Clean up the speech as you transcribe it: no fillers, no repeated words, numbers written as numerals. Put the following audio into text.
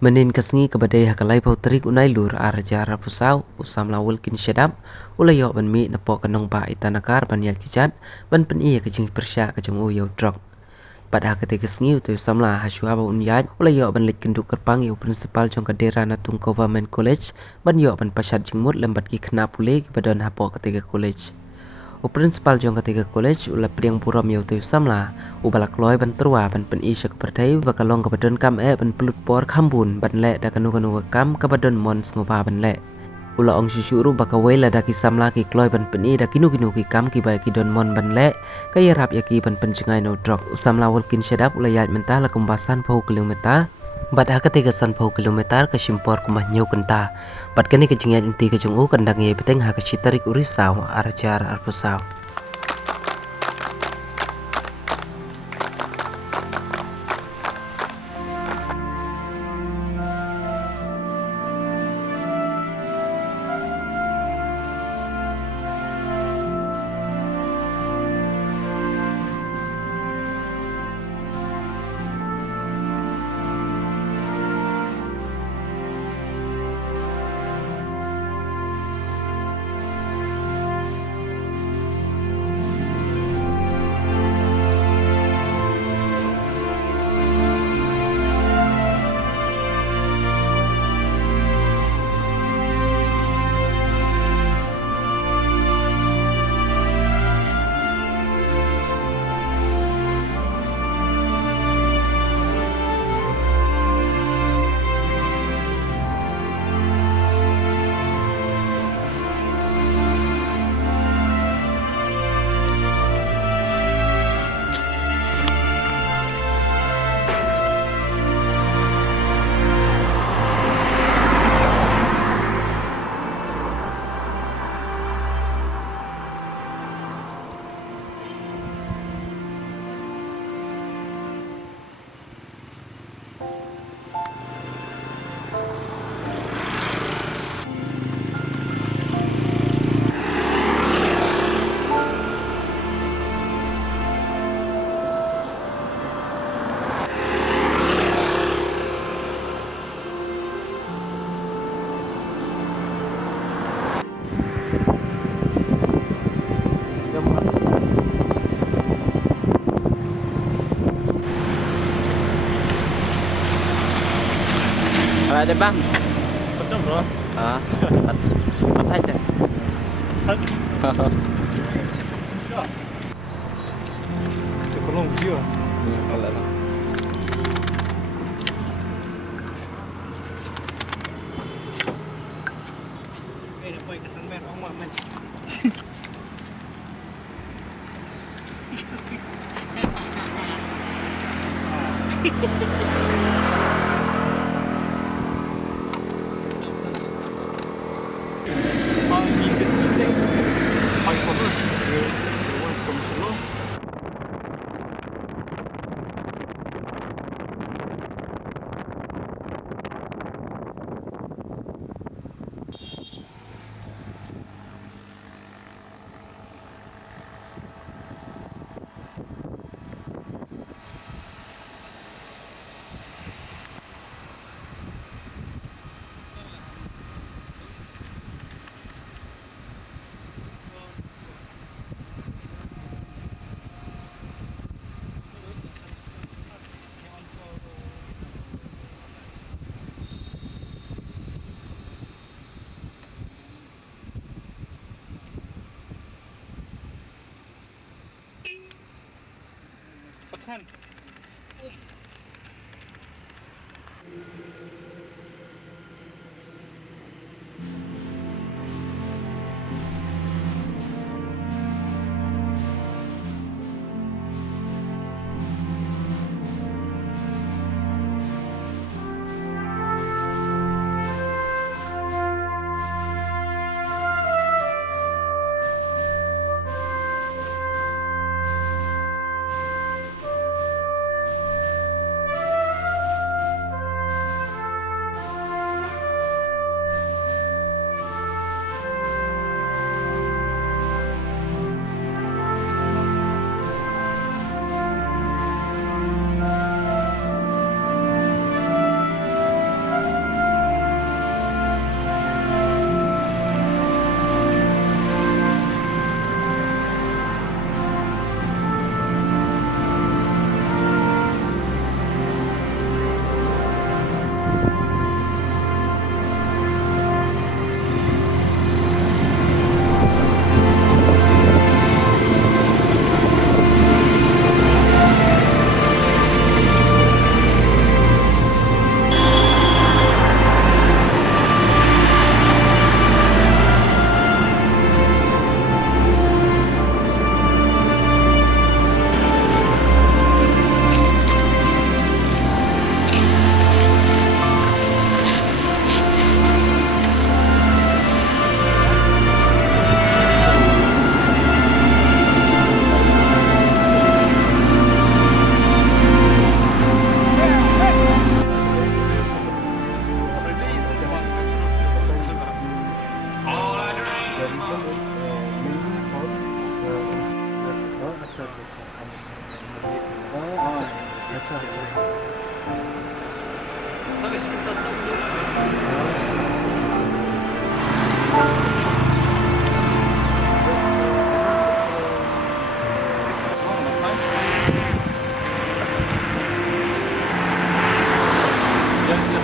Menin kasngi kabadai hakalai pau terik unai lur arjara pusau Samla wilkin syadap ulayo ban mi napok Nongbah Itanagar ban yal kijat ban pen iya kejing persya kejung uyo drok. Pada ketika kasngi utu Samla hasua ba Iaid ulayo ban lit kenduk kerpang yo principal jong kadera Naduh Government College ban yo ban pasat jingmut lembat ki kena pule ki badon hapok ketika college. O principal jong ketiga college ula priang puram yau tu Samla u balak loy ban terwa ban pen isya kepertai bakalong kabadon kam ban pelut por kambun ban le da kanu kam kabadon mon ngoba ban le ula ong syuru bakawela da ki Samla ki kloy ban pen da kinu ki kam ki ba ki don mon ban le kaya rap ya ki ban penjengai no drok Samla walkin syadap ula Iaid mentah la kumbasan pau kilometer Bat Haka 30 kilometer ke Simpor kumah nyau Kynta. Bat kini kejingnya inti kejungu kandang ye Bteng Haka citarik urisau arjar arpusau. Ada bang? Betul bro. Patah aja. Cukup long dia. Kalau lah. Dapat kesan mer orang mak men. Pekan. ya